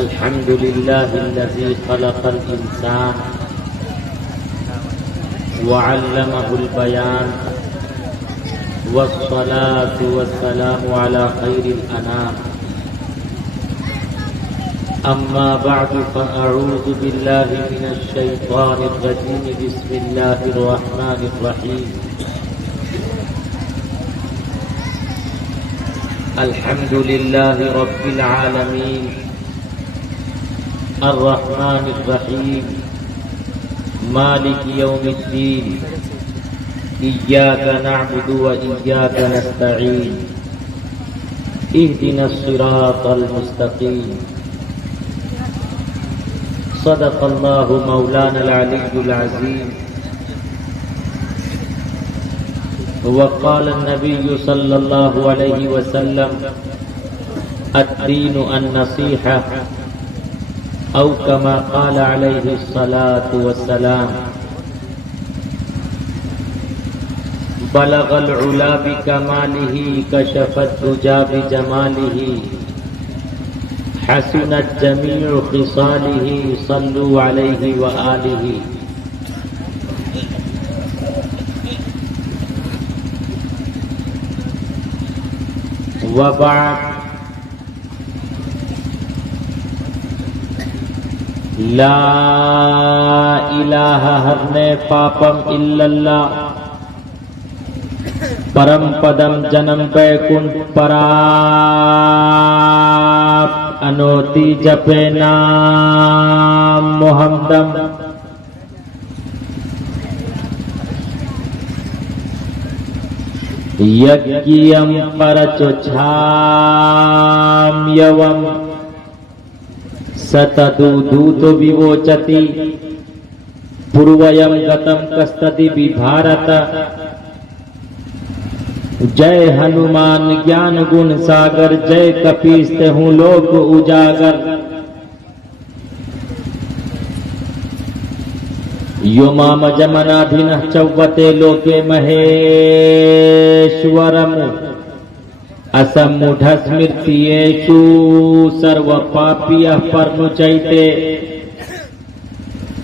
अल्हम्दुलिल्लाहिल्लज़ी खलक़ल इंसान वअल्लमहुल बयान वस्सलातु वस्सलामु अला खैरिल अनाम अम्मा बअदु फ़अऊज़ु बिल्लाहि मिनश शैतानिर रजीम बिस्मिल्लाहिर रहमानिर रहीम अल्हम्दुलिल्लाहि रब्बिल आलमीन अर्रहमानिर रहीम मालिकि यौमिद्दीन इय्याका नअबुदु व इय्याका नस्तईन इहदिनस सिरातल मुस्तकीम सदक़ल्लाहु मौलानल अलीयुल अज़ीम वक़ाल नबिय्यु सल्लल्लाहु अलैहि वसल्लम अद्दीनु अन्नसीहा औ कमा क़ाल अलैहि सलातु वस्सलाम बलगल उला बिकमालिही कशफत दुजा बिजमालिही हसनत जमीउ खिसालिही सल्लु अलैहि व आलिही। व बाद ला इलाहा हरने पापम इल्लल्लाह परम पदम जन्म बैकुंठ पराप अनोति जपे नाम मोहम्मदम यज्ञियम परचोछाम यवम सतदूत विवोचति पूर्वयम गतम कस्तति विभारत। जय हनुमान ज्ञान गुण सागर जय कपीस तेहु लोक उजागर। यो माम जमनाधिनः चौवते लोके महेश्वरम् असम्मूढस्मृत्येषु सर्वपापीयः परमुचैते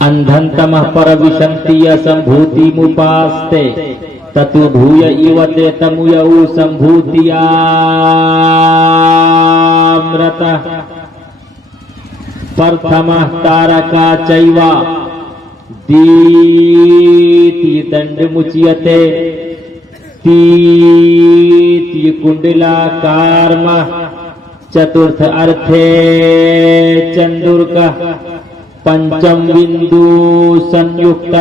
अंधन्तमः परविशन्ति असम्भूतिमुपास्ते ततु भूय इवते तमुयौ सम्भूतियामृतः प्रथमः तारका चैवा दीति दंडमुच्यते तीति कुंडलाकारम चतुर्थ अर्थे चंदुर्का पंचम बिंदु संयुक्त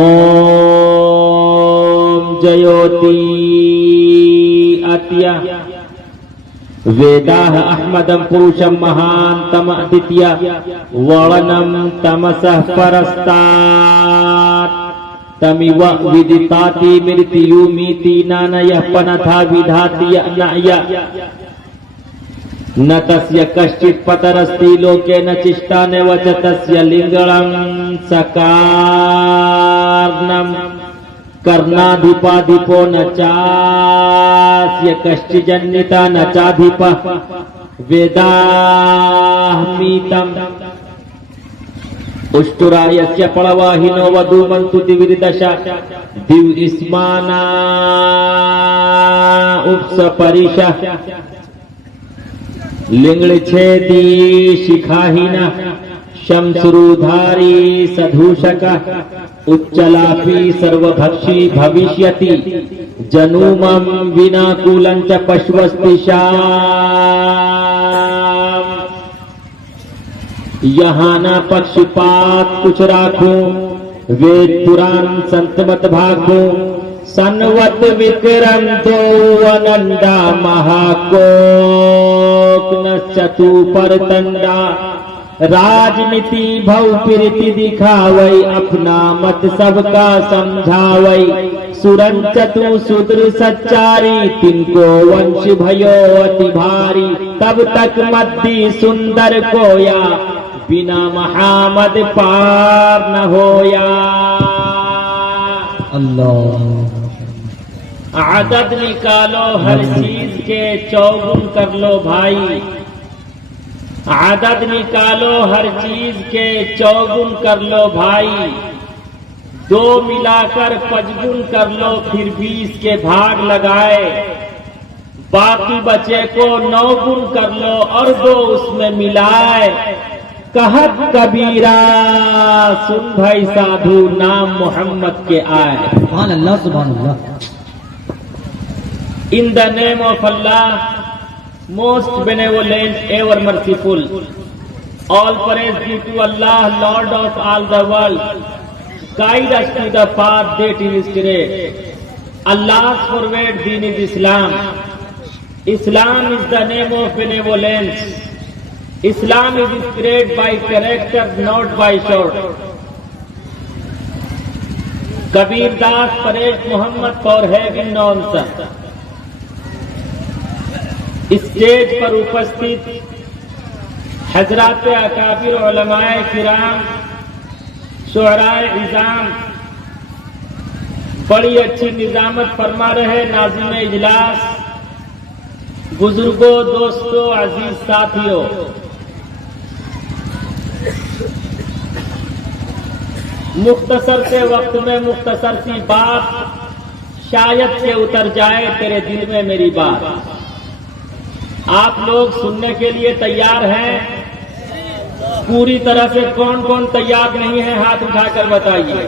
ओम जयोति अत्य वेदाः अहमदं पुरुषं महान्तम अदित्य वर्णं तमसः परस्तात् तमिव विदिताति मृत्युमिति नानयः पनथा विधाति नय न तस्य कश्चित् पतरस्ति लोके न चिष्टा न वच तस्य लिंगं सकार्णं कर्णाधिपाधिपो न चास्य कश्चिज्जनिता न चाधिपः वेदाहमीतम् उष्टुरायस्य पळवाहिनो वधूमन्तु दिविर्दश दिव्यस्माना उपसपरिषः लिंगच्छेदी शिखाहीना शंसुरुधारी सधूषक उच्चलापी सर्वभक्षी भविष्यति जनुमं विनाकुलं च पश्वस्तिशाम। यहाँ ना पक्षपात कुछ राखूं वेद पुराण संतमत भागूं सन्वत विक्रंतो अनंदा महाकोक न चतु परतंडा राजनीति भव प्रीति दिखावई अपना मत सबका समझावई सुरन चतु शूद्र सच्चारी तिनको वंश भयो अति भारी तब तक मद्दी सुंदर कोया बिना महामद पार न होया। अल्लाह आदत निकालो हर चीज के चौगुन कर लो भाई, आदत निकालो हर चीज के चौगुन कर लो भाई, 2 मिलाकर 5 गुण कर लो फिर 20 के भाग लगाए, बाकी बचे को 9 गुण कर लो और 2 उसमें मिलाए। कहत कबीरा सुन भाई साधु नाम मोहम्मद के आए। सुभान अल्लाह सुभान अल्लाह। In the name of Allah, most benevolent, ever merciful, all praise be to Allah, Lord of all the world. Guide us to the path that is straight. Allah's forward deen is Islam. Islam is the name of benevolence. Islam is spread by character, not by short. Kabir Das praised Muhammad for having known such. Stage पर उपस्थित हजरात अकाबिर उलमाए किराम, शुअराए इज़ाम, बड़ी अच्छी निजामत फरमा रहे नाज़िम इजलास, बुजुर्गों, दोस्तों, अजीज साथियों, मुख्तसर से वक्त में मुख्तसर सी बात, शायद से उतर जाए तेरे दिल में मेरी बात। आप लोग सुनने के लिए तैयार हैं? पूरी तरह से कौन कौन तैयार नहीं है हाथ उठाकर बताइए।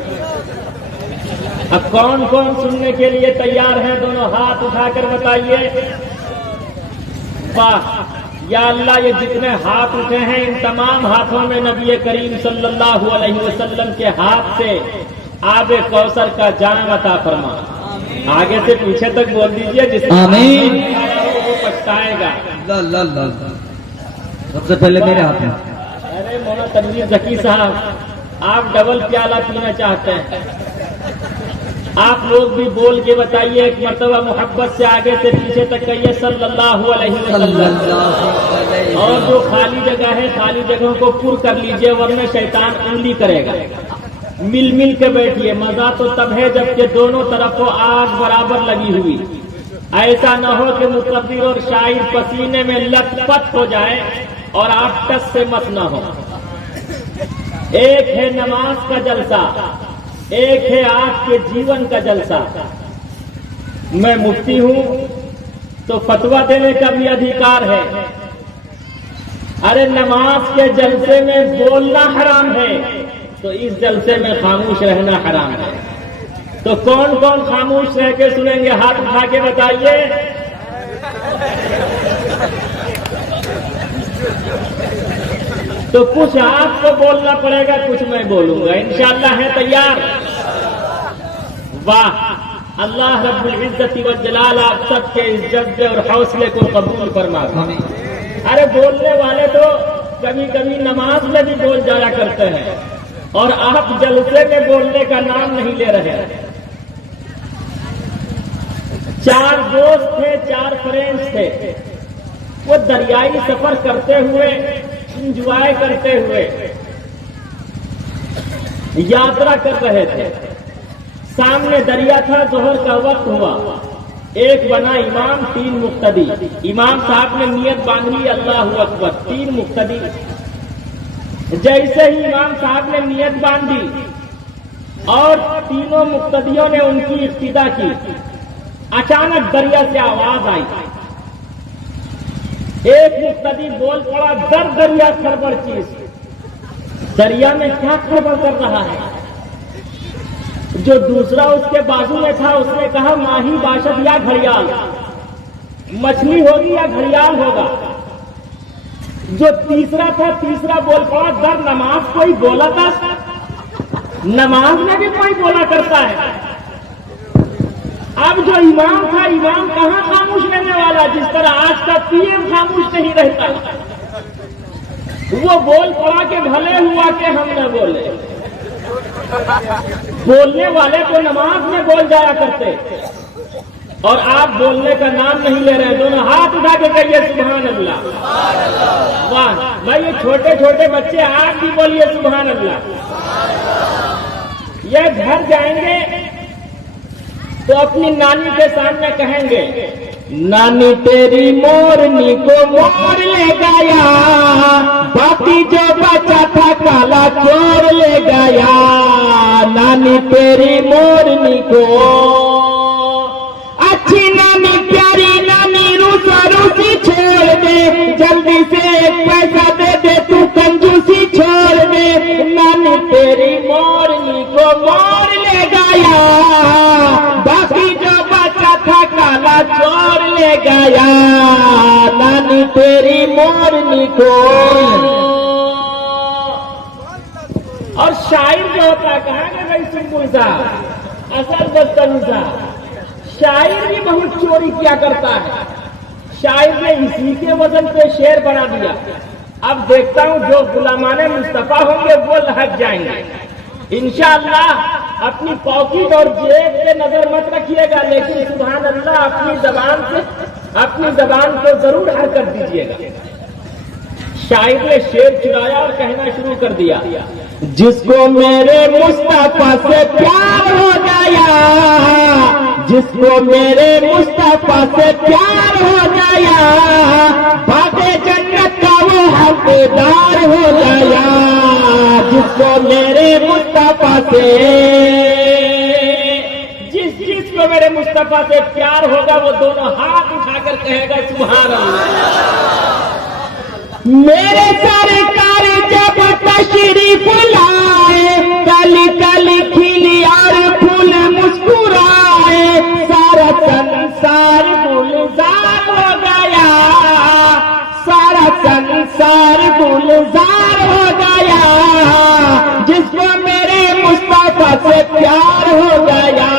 अब कौन कौन सुनने के लिए तैयार है दोनों हाथ उठाकर बताइए। वाह या अल्लाह, ये जितने हाथ उठे हैं इन तमाम हाथों में नबी करीम सल्लल्लाहु अलैहि वसल्लम के हाथ से आबे कौसर का जाम अता फरमा। आगे से पीछे तक बोल दीजिए, आमीन, वो पछताएगा। सबसे पहले मेरे हाथ में। अरे मौलाना तनवीर जकी साहब, आप डबल प्याला पीना चाहते हैं? आप लोग भी बोल के बताइए एक मर्तबा, मोहब्बत से आगे से पीछे तक कहिए सल्लल्लाहु अलैहि वसल्लम। और जो खाली जगह है खाली जगहों को पूर्ण कर लीजिए, वरना शैतान उंगली करेगा। मिल मिल के बैठिए, मजा तो तब है जबकि दोनों तरफों आग बराबर लगी हुई। ऐसा न हो कि मुकद्दिर और शायर पसीने में लथपथ हो जाए और आप टस से मत न हो। एक है नमाज का जलसा, एक है आपके जीवन का जलसा। मैं मुफ्ती हूं तो फतवा देने का भी अधिकार है। अरे नमाज के जलसे में बोलना हराम है तो इस जलसे में खामोश रहना हराम है। तो कौन कौन खामोश रह के सुनेंगे? हाथ उठा के बताइए। तो कुछ आपको बोलना पड़ेगा, कुछ मैं बोलूंगा। इंशाअल्लाह है तैयार? वाह, अल्लाह रब्बुल इज्जत व जलाल आप सबके इस जज्बे और हौसले को कबूल फरमाए। अरे बोलने वाले तो कभी कभी नमाज में भी बोल जाया करते हैं और आप जलसे में बोलने का नाम नहीं ले रहे हैं। 4 दोस्त थे, 4 फ्रेंड्स थे। वो दरियाई सफर करते हुए, इंजॉय करते हुए यात्रा कर रहे थे। सामने दरिया था, जोहर का वक्त हुआ। एक बना इमाम, 3 मुक्तदी। इमाम साहब ने नियत बांधी अल्लाहु अकबर, 3 मुक्तदी। जैसे ही इमाम साहब ने नियत बांधी और तीनों मुक्तदियों ने उनकी इब्तिदा की, अचानक दरिया से आवाज आई। एक मुक्तदी बोल पड़ा, दर दरिया खड़बड़ चीज। दरिया में क्या खड़बड़ कर रहा है? जो दूसरा उसके बाजू में था उसने कहा, माही बाशद या घड़ियाल, मछली होगी या घड़ियाल होगा। जो तीसरा था, तीसरा बोल पड़ा, दर नमाज कोई बोला था? नमाज में भी कोई बोला करता है। अब जो इमाम था, इमाम कहां खामोश रहने वाला? जिस तरह आज का पीएम खामोश नहीं रहता। वो बोल पड़ा कि भले हुआ कि हम न बोले। बोलने वाले तो नमाज में बोल जाया करते और आप बोलने का नाम नहीं ले रहे। दोनों हाथ उठा के कहिए सुभान अल्लाह। वाह भाई, ये छोटे छोटे बच्चे आप भी बोलिए सुभान अल्लाह। ये घर जाएंगे तो अपनी नानी के सामने कहेंगे, नानी तेरी मोरनी को मोर ले गया, बाकी जो बचा था काला चोर ले गया। नानी तेरी मोरनी को, अच्छी नानी प्यारी नानी रूसा रूसी छोड़ दे, जल्दी से एक पैसा दे दे तू कंजूसी छोड़ दे। नानी तेरी मोरनी को मोर ले गया, बाकी जो बचा था काला चोर ले गया। नानी तेरी मोरनी को। और शायर जो होता है, कहांगे भाई सिंपुल साहब, असल बदतमीज साहब, शायर भी बहुत चोरी किया करता है। शायर ने इसी के वजन पे शेर बना दिया। अब देखता हूं जो गुलामाने मुस्तफा होंगे वो लहक जाएंगे इंशाअल्लाह। अपनी पॉकेट और जेब पे नजर मत रखिएगा, लेकिन सुभान अल्लाह अपनी जबान को जरूर हरकत दीजिएगा। शायर ने शेर चुराया और कहना शुरू कर दिया, जिसको मेरे मुस्तफा से प्यार हो गया, जिसको मेरे मुस्तफा से प्यार हो गया, बागे जन्नत का वो हकदार हो गया। जिसको मेरे मुस्तफा से, जिसको मेरे मुस्तफा से प्यार होगा वो दोनों हाथ उठाकर कहेगा सुभान अल्लाह। मेरे सरकार जब तशरीफ लाए, कली कली खिली और फूल मुस्कुराए, सारा संसार गुलजार हो गया, सारा संसार गुलजार हो गया। जिसको मेरे मुस्तफा से प्यार हो गया,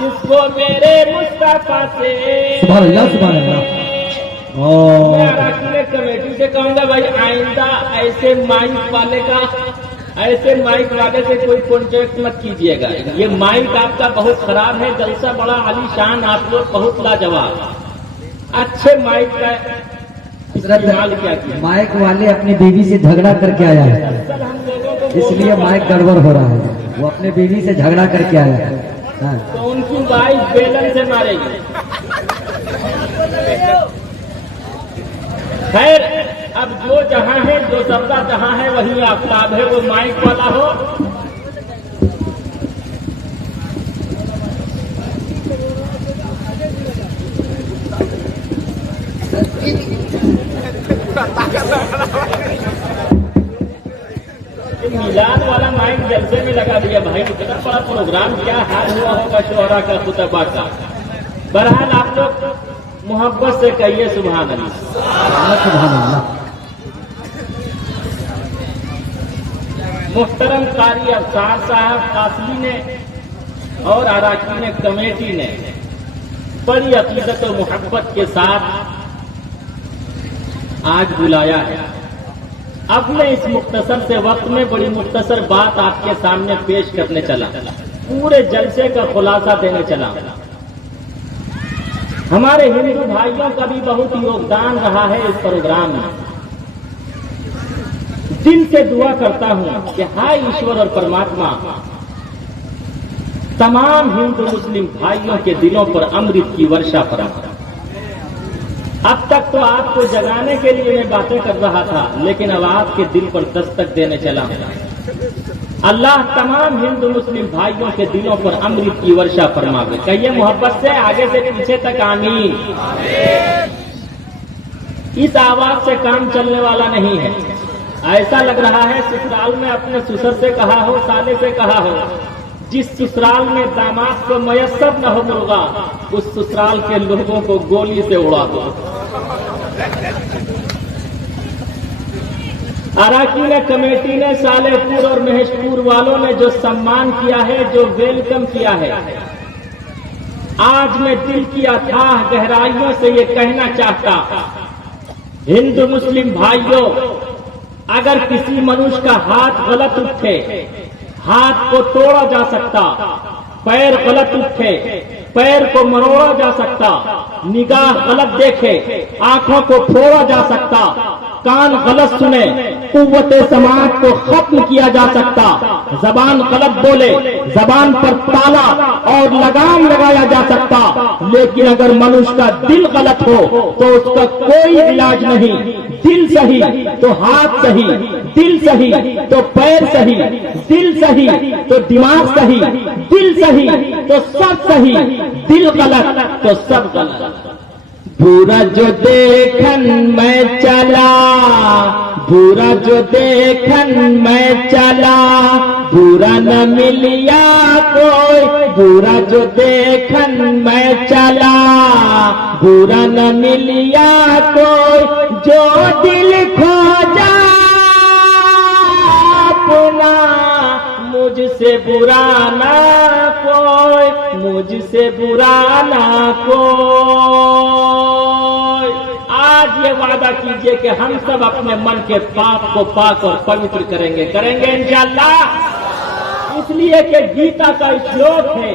जिसको मेरे मुस्तफा से। सुभान अल्लाह, सुभान अल्लाह। मैं अराकीन कमेटी से कहूंगा भाई आइंदा ऐसे माइक वाले से कोई कॉन्टेक्ट मत कीजिएगा। ये माइक आपका बहुत खराब है, जलसा बड़ा आलीशान, आप लोग बहुत लाजवाब, अच्छे माइक का इस्तेमाल किया किया। माइक वाले अपनी बीवी से झगड़ा करके आया है, सर हम लोगों को इसलिए माइक गड़बड़ हो रहा है। वो अपने बीवी से झगड़ा करके आया है। हाँ। तो उनकी वाइफ बेलन से मारेगी। खैर, अब जो जहां है, जो सबका जहां है वही आफ्ताब है। वो माइक वाला हो, मिलाद वाला माइक जलसे में लगा दिया भाई। इतना बड़ा प्रोग्राम, क्या हाल हुआ होगा शोहरा का, खुतबा का। बहरहाल आप लोग मोहब्बत से कहिए सुभान अल्लाह, सुभान अल्लाह। मुहतरम कारी अफसार साहब कासली ने और अराकीन कमेटी ने बड़ी अकीदत और मोहब्बत के साथ आज बुलाया है। अब मैं इस मुख्तसर से वक्त में बड़ी मुख्तसर बात आपके सामने पेश करने चला, पूरे जलसे का खुलासा देने चला। हमारे हिंदू भाइयों का भी बहुत योगदान रहा है इस प्रोग्राम में। दिल से दुआ करता हूं कि हाय ईश्वर और परमात्मा तमाम हिंदू मुस्लिम भाइयों के दिलों पर अमृत की वर्षा फरमा। अब तक तो आपको जगाने के लिए मैं बातें कर रहा था, लेकिन अब आपके दिल पर दस्तक देने चला। अल्लाह तमाम हिंदू मुस्लिम भाइयों के दिलों पर अमृत की वर्षा फरमावे। कहिए मोहब्बत से, आगे से पीछे तक आमीन। इस आवाज से काम चलने वाला नहीं है। ऐसा लग रहा है ससुराल में अपने ससुर से कहा हो, साले से कहा हो, जिस ससुराल में दामाद को मयस्सर न हो मुर्गा, उस ससुराल के लोगों को गोली से उड़ा दो। अराकीन कमेटी ने, सालेपुर और महेशपुर वालों ने जो सम्मान किया है, जो वेलकम किया है, आज मैं दिल की अथाह गहराइयों से ये कहना चाहता, हिंदू मुस्लिम भाइयों, अगर किसी मनुष्य का हाथ गलत उठे, हाथ को तोड़ा जा सकता, पैर गलत उठे, पैर को मरोड़ा जा सकता, निगाह गलत देखे, आंखों को फोड़ा जा सकता, कान गलत सुने, कुव्वते समाज को खत्म किया जा सकता। जबान गलत बोले, जबान पर ताला और लगाम लगाया जा सकता, लेकिन अगर मनुष्य का दिल गलत हो तो उसका कोई इलाज नहीं। दिल सही तो हाथ सही, दिल सही तो पैर सही, दिल सही तो दिमाग सही, दिल सही तो सब सही, दिल गलत तो सब गलत। बुरा जो देखन मैं चला, बुरा जो देखन मैं चला, बुरा न मिलिया कोई, बुरा जो देखन मैं चला, बुरा न मिलिया कोई, जो दिल खोजा अपना, मुझसे बुरा ना कोई, मुझसे बुरा ना कोई। आज ये वादा कीजिए कि हम सब अपने मन के पाप को पाक और पवित्र करेंगे, करेंगे इंशाअल्लाह। इसलिए कि गीता का श्लोक है,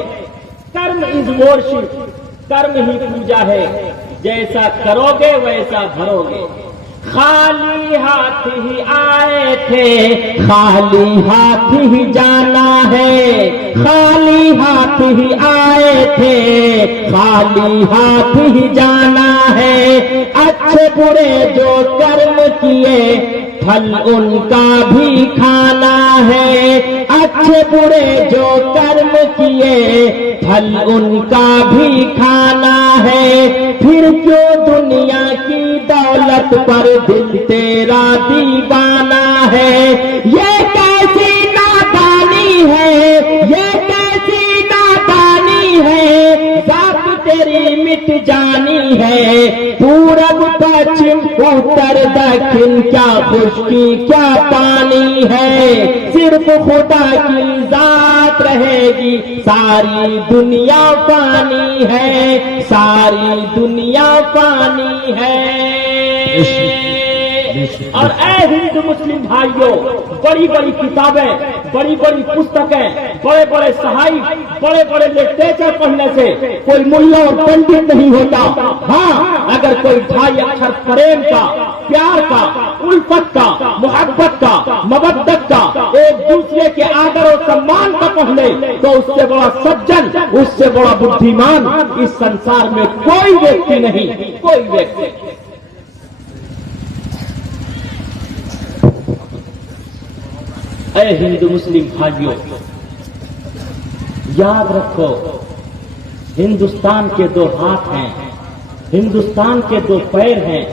कर्म इज वर्शिप, कर्म ही पूजा है, जैसा करोगे वैसा भरोगे। खाली हाथ ही आए थे, खाली हाथ ही जाना है, खाली हाथ ही आए थे, खाली हाथ ही जाना है। अच्छे बुरे जो कर्म किए फल उनका भी खाना है, अच्छे बुरे जो कर्म किए फल उनका भी खाना है। फिर क्यों दुनिया की दौलत पर दिल तेरा दीवाना है। ये कैसी नादानी है, ये कैसी नादानी है, बात तेरी मिट जानी है। पूरब पश्चिम उत्तर दक्षिण क्या खुशकी क्या पानी है, सिर्फ खुदा की जात रहेगी, सारी दुनिया पानी है, सारी दुनिया पानी है। और ऐ हिंदू मुस्लिम भाइयों, बड़ी बड़ी किताबें, बड़ी बड़ी पुस्तकें, बड़े बड़े साहिब, बड़े बड़े लिटरेचर पढ़ने से कोई मुल्ला और पंडित नहीं होता। हाँ, अगर कोई भाई अक्षर प्रेम का, प्यार का, उल्फत का, मोहब्बत का, मवद्दत का, एक दूसरे के आदर और सम्मान का पढ़ ले तो उससे बड़ा सज्जन, उससे बड़ा बुद्धिमान इस संसार में कोई व्यक्ति नहीं, कोई व्यक्ति। ऐ हिंदू मुस्लिम भाइयों, याद रखो, हिंदुस्तान के दो हाथ हैं, हिंदुस्तान के दो पैर हैं,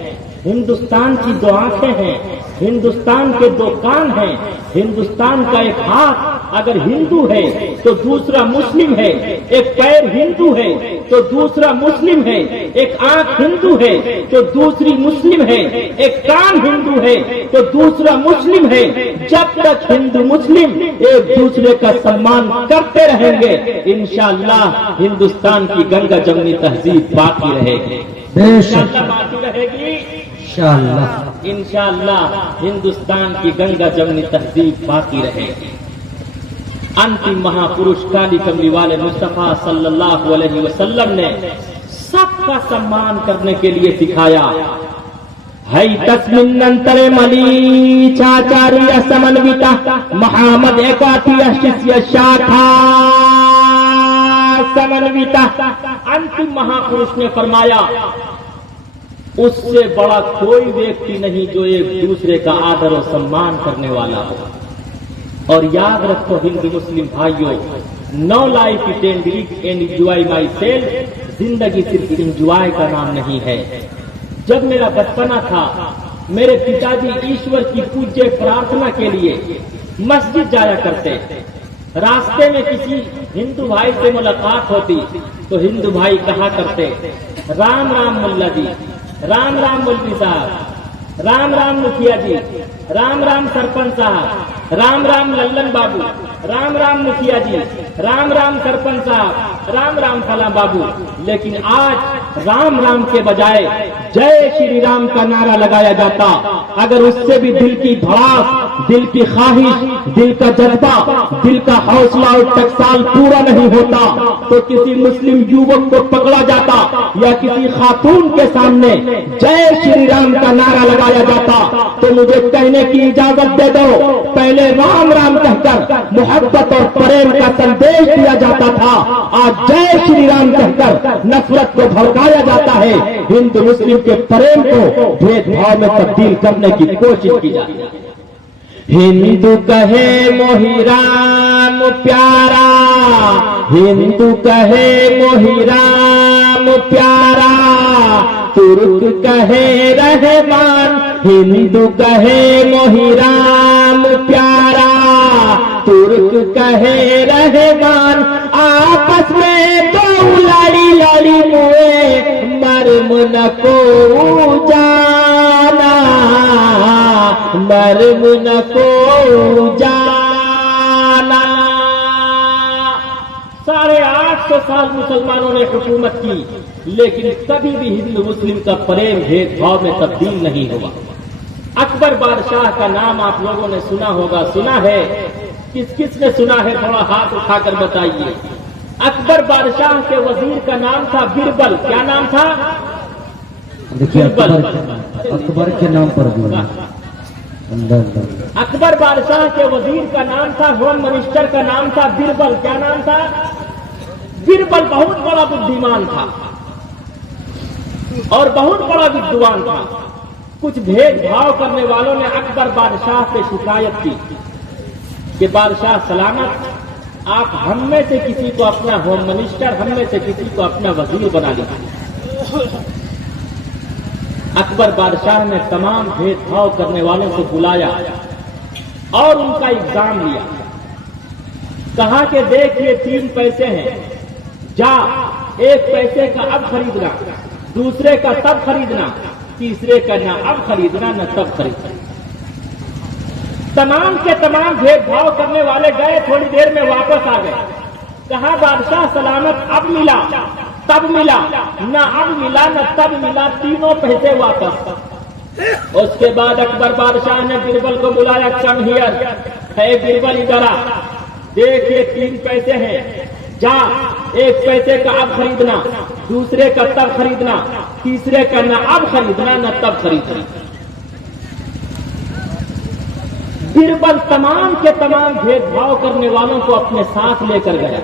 हिंदुस्तान की दो आंखें हैं, हिंदुस्तान के दो कान हैं, हिंदुस्तान का एक हाथ अगर हिंदू है तो दूसरा मुस्लिम है, एक पैर हिंदू है तो दूसरा मुस्लिम है, एक आंख हिंदू है तो दूसरी मुस्लिम है, एक कान हिंदू है तो दूसरा मुस्लिम है। जब तक हिंदू मुस्लिम एक दूसरे का सम्मान करते रहेंगे, इंशाअल्लाह हिंदुस्तान की गंगा जमनी तहजीब बाकी रहेगी, इंशाअल्लाह बाकी रहेगी, इंशाअल्लाह, इंशाअल्लाह हिंदुस्तान की गंगा जमनी तहजीब बाकी रहेगी। अंतिम महापुरुष काली कमली वाले मुस्तफा सल्लल्लाहु अलैहि वसल्लम ने सबका सम्मान करने के लिए सिखाया। है तस्मिन्नंतरे मली चाचार्य समन्विता मोहम्मद एकातीय शिष्य शाखा समन्विता। अंतिम महापुरुष ने फरमाया, उससे बड़ा कोई व्यक्ति नहीं जो एक दूसरे का आदर और सम्मान करने वाला हो। और याद रखो हिंदू मुस्लिम भाइयों, no life it and enjoy myself, जिंदगी सिर्फ एंजॉय का नाम नहीं है। जब मेरा बचपना था, मेरे पिताजी ईश्वर की पूज्य प्रार्थना के लिए मस्जिद जाया करते। रास्ते में किसी हिंदू भाई से मुलाकात होती तो हिंदू भाई कहा करते, राम राम मुल्ला जी, राम राम मौलवी साहब, राम राम मुखिया जी, राम राम सरपंच साहब, राम राम लल्लन बाबू, राम राम मुखिया जी, राम राम सरपंच साहब, राम राम फला बाबू। लेकिन आज राम राम के बजाय जय श्री राम का नारा लगाया जाता। अगर उससे भी दिल की भड़ास, दिल की ख्वाहिश, दिल का जज्बा, दिल का हौसला और टकसाल पूरा नहीं होता तो किसी मुस्लिम युवक को पकड़ा जाता, या किसी खातून के सामने जय श्री राम का नारा लगाया जाता तो मुझे कहने की इजाजत दे दो, पहले राम राम कहकर मोहब्बत और प्रेम का संदेश दिया जाता था, आज जय श्री राम कहकर नफरत को भड़काया जाता है। हिंदू मुस्लिम के प्रेम को भेदभाव में तब्दील करने की कोशिश की जाती है। हिंदू कहे मोहि राम प्यारा, हिंदू कहे मोहि राम प्यारा, तुर्क कहे रहमान, हिंदू कहे मोहि राम प्यारा, तुर्क कहे रहमान, आपस में दो लड़ी लड़ी मुए मर्म न को जाना, मर्म न को जाना। 850 साल मुसलमानों ने हुकूमत की, लेकिन कभी भी हिंदू मुस्लिम का प्रेम भेदभाव में तब्दील नहीं हुआ। अकबर बादशाह का नाम आप लोगों ने सुना होगा, सुना है? किस किस ने सुना है? थोड़ा हाथ उठाकर बताइए। अकबर बादशाह के वजीर का नाम था बिरबल। क्या नाम था? देखिए अकबर के नाम पर भी अकबर बादशाह के वजीर का नाम था, होम मिनिस्टर का नाम था बिरबल। क्या नाम था? बिरबल बहुत बड़ा बुद्धिमान था और बहुत बड़ा विद्वान था। कुछ भेदभाव करने वालों ने अकबर बादशाह से शिकायत की कि बादशाह सलामत, आप हम में से किसी को अपना होम मिनिस्टर, हम में से किसी को अपना वजीर बना लीजिए। अकबर बादशाह ने तमाम भेदभाव करने वालों को बुलाया और उनका एग्जाम लिया। कहा कि देखिए 3 पैसे हैं, जा 1 पैसे का अब खरीदना, दूसरे का तब खरीदना, तीसरे का न अब खरीदना न तब खरीदना। तमाम के तमाम भेदभाव करने वाले गए, थोड़ी देर में वापस आ गए। कहा बादशाह सलामत, अब मिला तब मिला, न अब मिला न तब मिला, तीनों पैसे वापस। उसके बाद अकबर बादशाह ने बिरबल को बुलाया, कम हियर, है बिरबल इधर आ, देखिए 3 पैसे हैं, जा 1 पैसे का अब खरीदना, दूसरे का तब खरीदना, तीसरे का न अब खरीदना न तब खरीदना। बिरबल तमाम के तमाम भेदभाव करने वालों को अपने साथ लेकर गया।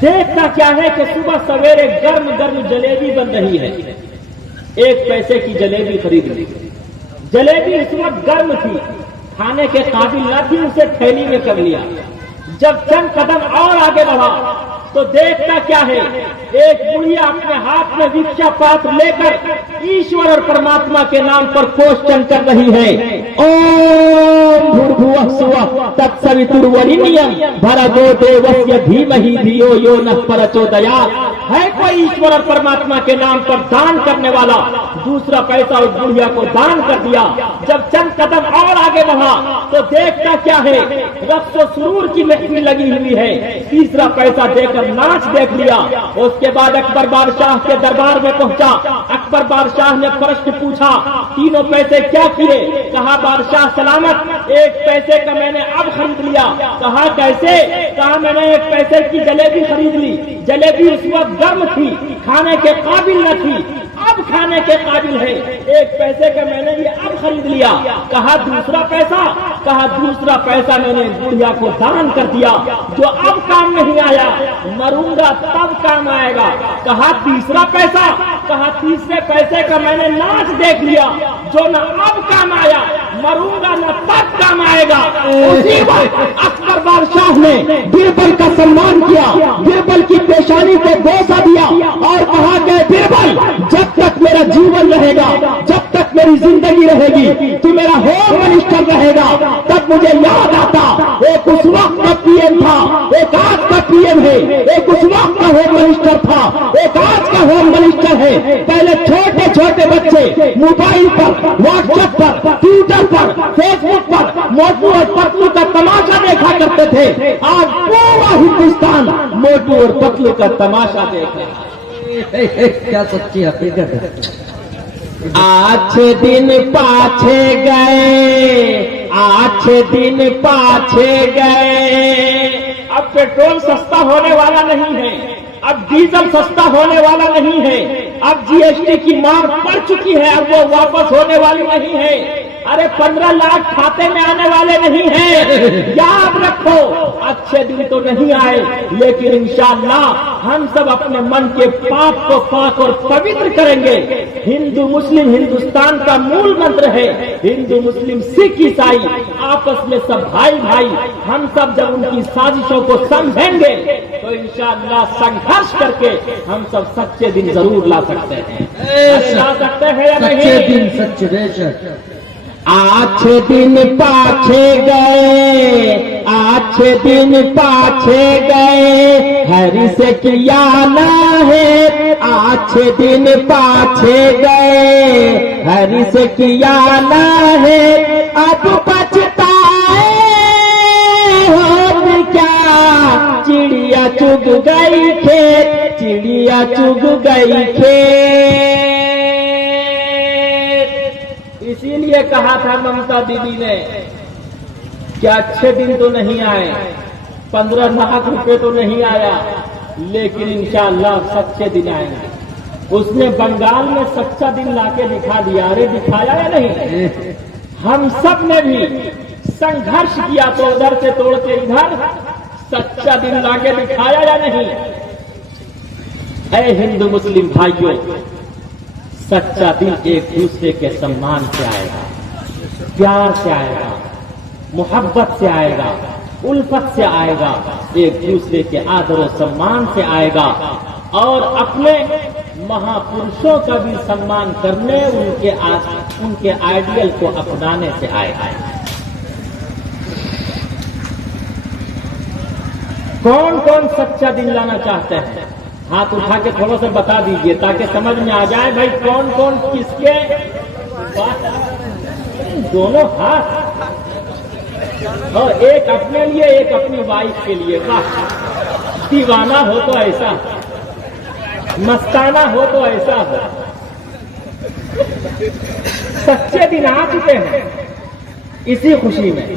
देखता क्या है कि सुबह सवेरे गर्म गर्म जलेबी बन रही है। 1 पैसे की जलेबी खरीद ली। जलेबी इस वक्त गर्म थी, खाने के काबिल न थी, उसे थैली में कर लिया। जब चंद कदम और आगे बढ़ा तो देखता क्या है, एक बुढ़िया अपने हाथ में भिक्षा पात्र लेकर ईश्वर और परमात्मा के नाम पर क्वेश्चन कर रही है। ओम भूर्भुवः स्वः तत्सवितुर्वरेण्यं भर्गो देवस्य धीमहि धियो यो नः प्रचोदयात्। है कोई ईश्वर और परमात्मा के नाम पर दान करने वाला? दूसरा पैसा उस बुढ़िया को दान कर दिया। जब चंद कदम और आगे बढ़ा तो देखता क्या है, रक्स व सुरूर की महफिल लगी हुई है। तीसरा पैसा देकर नाच देख लिया। उसके बाद अकबर बादशाह के दरबार में पहुंचा। अकबर बादशाह ने प्रश्न पूछा, 3 पैसे क्या किए? कहा बादशाह सलामत, 1 पैसे का मैंने अब खरीद लिया। कहा कैसे? कहा मैंने 1 पैसे की जलेबी खरीद ली। जलेबी उस वक्त गर्म थी, खाने के काबिल न थी, अब खाने के काबिल है। 1 पैसे का मैंने ये अब खरीद लिया। कहा दूसरा पैसा? कहा दूसरा पैसा मैंने बुढ़िया को दान कर दिया, जो अब काम नहीं आया, मरूंगा तब काम आएगा। कहा तीसरा पैसा? कहा तीसरे पैसे का मैंने नाच देख लिया, जो न अब काम आया, मरूंगा न तब काम आएगा। उसी वक्त अकबर बादशाह ने बिरबल का सम्मान किया, बिरबल की पेशानी को बोसा दिया और कहा कि बिरबल, जब तक मेरा जीवन रहेगा, जब तक मेरी जिंदगी रहेगी, तू मेरा होम मिनिस्टर रहेगा। तब मुझे याद आता, एक उस वक्त का पीएम था, एक आज का पीएम है, एक उस वक्त का होम मिनिस्टर था, एक आज का होम मिनिस्टर है। पहले छोटे छोटे बच्चे मोबाइल पर, व्हाट्सएप पर, ट्विटर पर, फेसबुक पर मोटू और पतलू का तमाशा देखा करते थे। आज पूरा हिंदुस्तान मोटू और पतलू का तमाशा देख रहा है। क्या सच्ची हकीकत है। आछे दिन पाछे गए, आछे दिन पाछे गए। अब पेट्रोल सस्ता होने वाला नहीं है, अब डीजल सस्ता होने वाला नहीं है, अब जीएसटी की मार पड़ चुकी है, अब वो वापस होने वाली नहीं है। अरे 15 लाख खाते में आने वाले नहीं हैं। याद रखो, अच्छे दिन तो नहीं आए, लेकिन इंशाअल्लाह हम सब अपने मन के पाप को पाक और पवित्र करेंगे। हिंदू मुस्लिम हिंदुस्तान का मूल मंत्र है। हिंदू मुस्लिम सिख ईसाई आपस में सब भाई भाई। हम सब जब उनकी साजिशों को समझेंगे तो इंशाअल्लाह संघर्ष करके हम सब सच्चे दिन जरूर ला सकते हैं। ला सकते हैं या नहीं? सच्चे दिन, सच्चे बेशक। अच्छे दिन पाछे गए, अच्छे दिन पाछे गए, हरि से किया ना है। अच्छे दिन पाछे गए, हरि से किया ना है। अब पछताए हो क्या, चिड़िया चुग गई खेत, चिड़िया चुग गई खेत। इसीलिए कहा था ममता दीदी ने कि अच्छे दिन तो नहीं आए, 15 लाख रुपए तो नहीं आया, लेकिन इंशाअल्लाह सच्चे दिन आएंगे। उसने बंगाल में सच्चा दिन लाके दिखा दिया। अरे दिखाया या नहीं? हम सब ने भी संघर्ष किया तो उधर से तोड़ के इधर सच्चा दिन लाके दिखाया या नहीं? ऐ हिंदू मुस्लिम भाइयों, सच्चा दिन एक दूसरे के सम्मान से आएगा, प्यार से आएगा, मोहब्बत से आएगा, उल्फत से आएगा, एक दूसरे के आदर और सम्मान से आएगा और अपने महापुरुषों का भी सम्मान करने, उनके आइडियल को अपनाने से आएगा। कौन कौन सच्चा दिन लाना चाहते हैं? हाथ उठा के थोड़ा सा बता दीजिए ताकि समझ में आ जाए भाई कौन कौन किसके। दोनों हाथ, और एक अपने लिए एक अपनी वाइफ के लिए। वाह, दीवाना हो तो ऐसा, मस्ताना हो तो ऐसा हो। सच्चे दिन आ चुके हैं, इसी खुशी में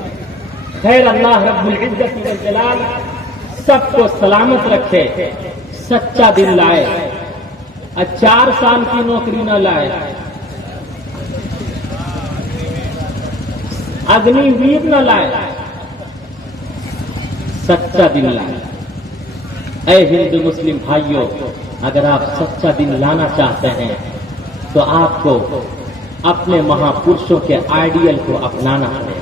खैर अल्लाह रब्बुल इज्जत वल जलाल सबको सलामत रखे, सच्चा दिन लाए, 4 साल की नौकरी न लाए, अग्निवीर न लाए, सच्चा दिन लाए। ऐ हिंदू मुस्लिम भाइयों, अगर आप सच्चा दिन लाना चाहते हैं तो आपको अपने महापुरुषों के आइडियल को अपनाना है।